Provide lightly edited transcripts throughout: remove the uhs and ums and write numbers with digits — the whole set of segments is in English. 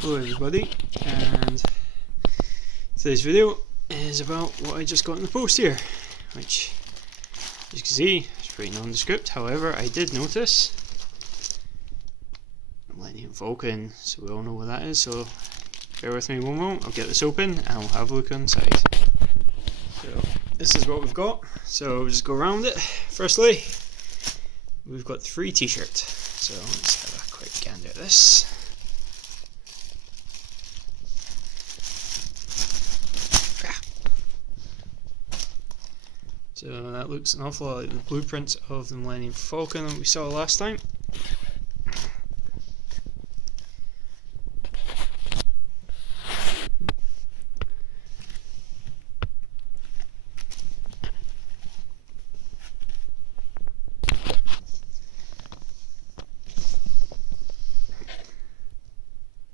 Hello everybody, and today's video is about what I just got in the post here, which, as you can see, is pretty nondescript. However, I did notice Millennium Falcon, so we all know what that is, so bear with me one moment, I'll get this open and we'll have a look inside. So, this is what we've got, so we'll just go around it. Firstly, we've got the free t-shirt, so let's have a quick gander at this. So that looks an awful lot like the blueprint of the Millennium Falcon that we saw last time.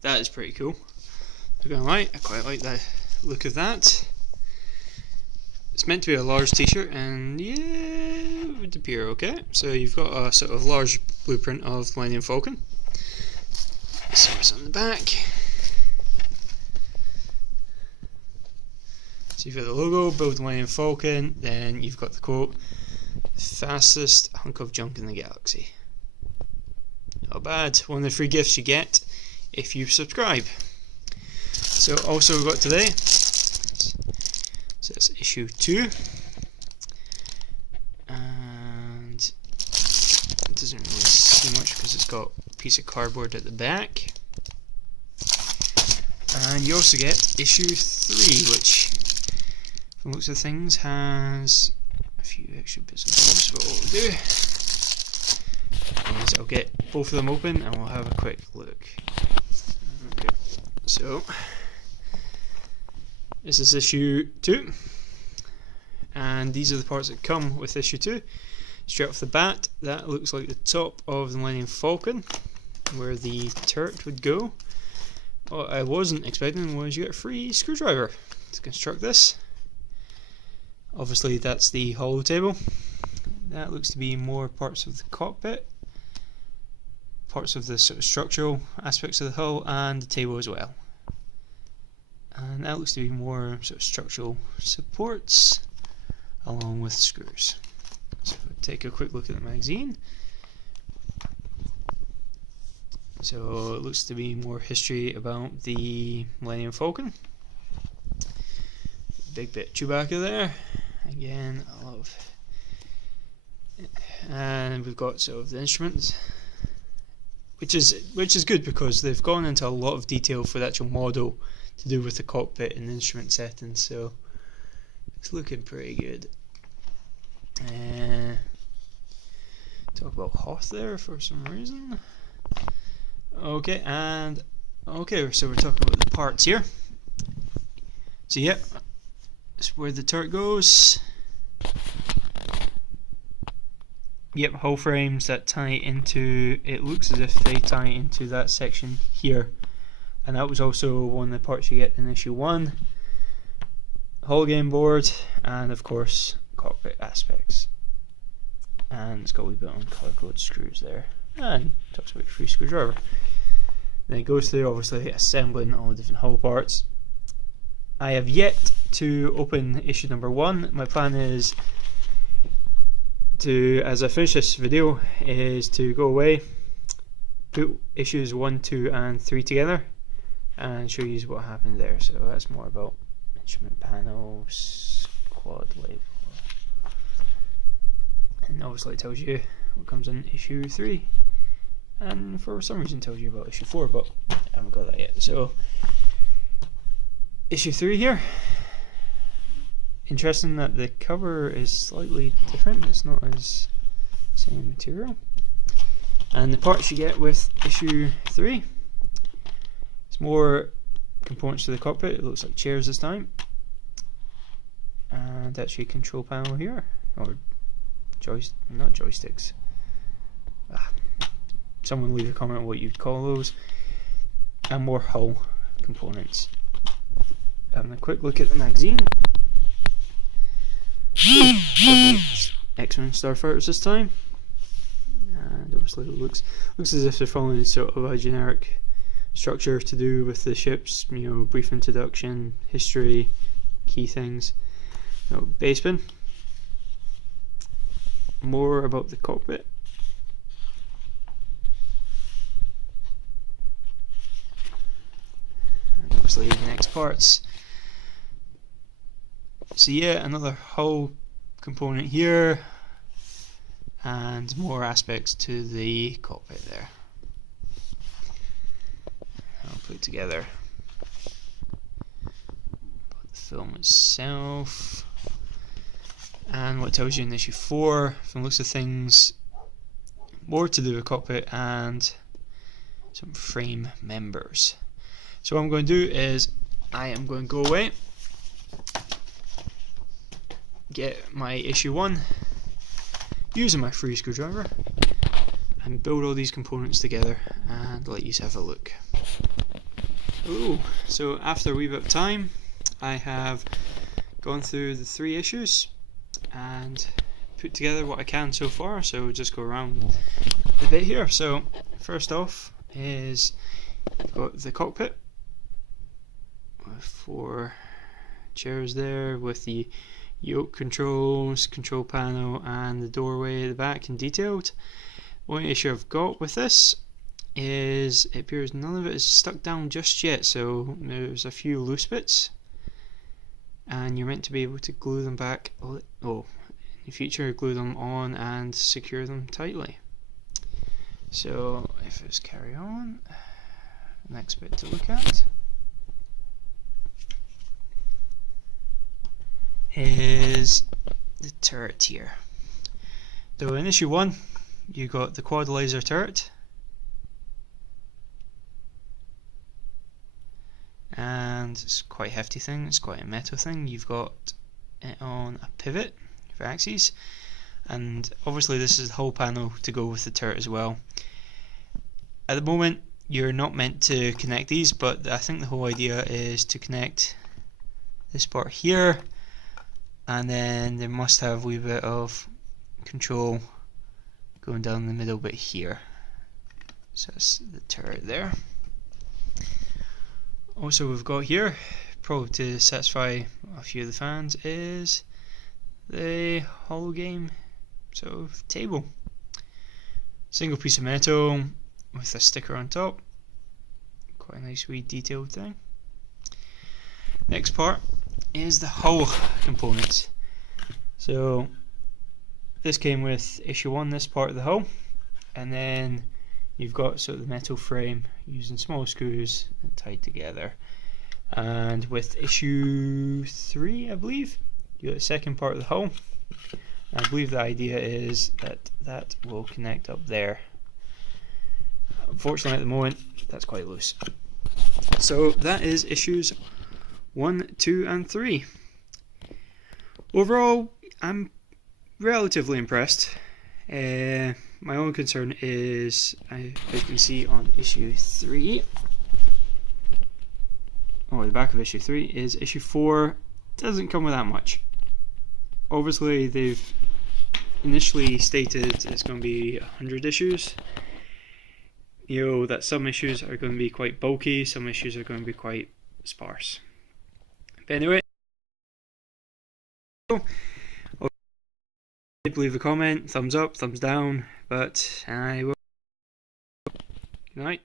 That is pretty cool. Not gonna lie, I quite like the look of that. It's meant to be a large t-shirt, and yeah, it would appear okay. So you've got a sort of large blueprint of the Millennium Falcon. So it's on the back. So you've got the logo, build the Millennium Falcon, then you've got the quote, fastest hunk of junk in the galaxy. Not bad. One of the free gifts you get if you subscribe. So also we've got today, so it's issue 2, and it doesn't really see much because it's got a piece of cardboard at the back. And you also get issue 3, which from the looks of things has a few extra bits and bobs. But what we'll do is I'll get both of them open and we'll have a quick look. Okay, so this is issue 2, and these are the parts that come with issue 2. Straight off the bat, that looks like the top of the Millennium Falcon, where the turret would go. What I wasn't expecting was you get a free screwdriver to construct this. Obviously that's the hollow table. That looks to be more parts of the cockpit, parts of the sort of structural aspects of the hull, and the table as well. And that looks to be more sort of structural supports along with screws. So if we take a quick look at the magazine. So it looks to be more history about the Millennium Falcon. Big bit of Chewbacca there. Again, I love. And we've got sort of the instruments, which is good because they've gone into a lot of detail for the actual model to do with the cockpit and the instrument settings, so it's looking pretty good. Talk about Hoth there for some reason. Okay, and okay, so we're talking about the parts here. So yep, that's where the turret goes. Yep, hull frames that tie into, it looks as if they tie into that section here. And that was also one of the parts you get in issue 1. Hull game board, and of course cockpit aspects. And it's got a wee bit on colour code screws there. And talks about free screwdriver. Then it goes through obviously assembling all the different hull parts. I have yet to open issue number 1. My plan is to, as I finish this video, is to go away, put issues 1, 2 and 3 together and show you what happened there. So that's more about instrument panels, quad label, and obviously it tells you what comes in issue 3, and for some reason it tells you about issue 4, but I haven't got that yet. So issue 3 here, interesting that the cover is slightly different, it's not as same material. And the parts you get with issue 3, it's more components to the cockpit. It looks like chairs this time, and actually a control panel here, or not joysticks. Someone leave a comment on what you'd call those. And more hull components. Having a quick look at the magazine. X-Men Starfighters this time, and obviously it looks as if they're following sort of a generic structure to do with the ships, you know, brief introduction, history, key things. So, basebin. More about the cockpit. And obviously the next parts. So yeah, another hull component here, and more aspects to the cockpit there. I'll put it together. The film itself, and what it tells you in issue 4, from the looks of things, more to do with cockpit and some frame members. So what I'm going to do is I am going to go away, get my issue 1 using my free screwdriver, and build all these components together and let you have a look. Ooh, so after a wee bit of time, I have gone through the 3 issues and put together what I can so far. So we'll just go around the bit here. So first off is we've got the cockpit with 4 chairs there with the yoke controls, control panel, and the doorway at the back in detailed. One issue I've got with this is it appears none of it is stuck down just yet, so there's a few loose bits and you're meant to be able to glue them back. Oh, in the future glue them on and secure them tightly. So if I just carry on, next bit to look at is the turret here. So in issue 1 you got the quad laser turret, and it's quite a hefty thing, it's quite a metal thing. You've got it on a pivot for axes, and obviously this is the whole panel to go with the turret as well. At the moment you're not meant to connect these, but I think the whole idea is to connect this part here, and then there must have a wee bit of control going down the middle bit here. So that's the turret there. Also we've got here, probably to satisfy a few of the fans, is the hologame sort of table. Single piece of metal with a sticker on top. Quite a nice wee detailed thing. Next part is the hull components. So this came with issue 1, this part of the hull, and then you've got sort of the metal frame using small screws and tied together. And with issue 3, I believe, you got the second part of the hull. I believe the idea is that that will connect up there. Unfortunately at the moment that's quite loose. So that is issues 1, 2 and 3. Overall I'm relatively impressed. My only concern is, as you can see on issue 3, or the back of issue 3, is issue 4 doesn't come with that much. Obviously they've initially stated it's going to be 100 issues. You know that some issues are going to be quite bulky, some issues are going to be quite sparse. But anyway, leave a comment, thumbs up, thumbs down, but I will. Good night.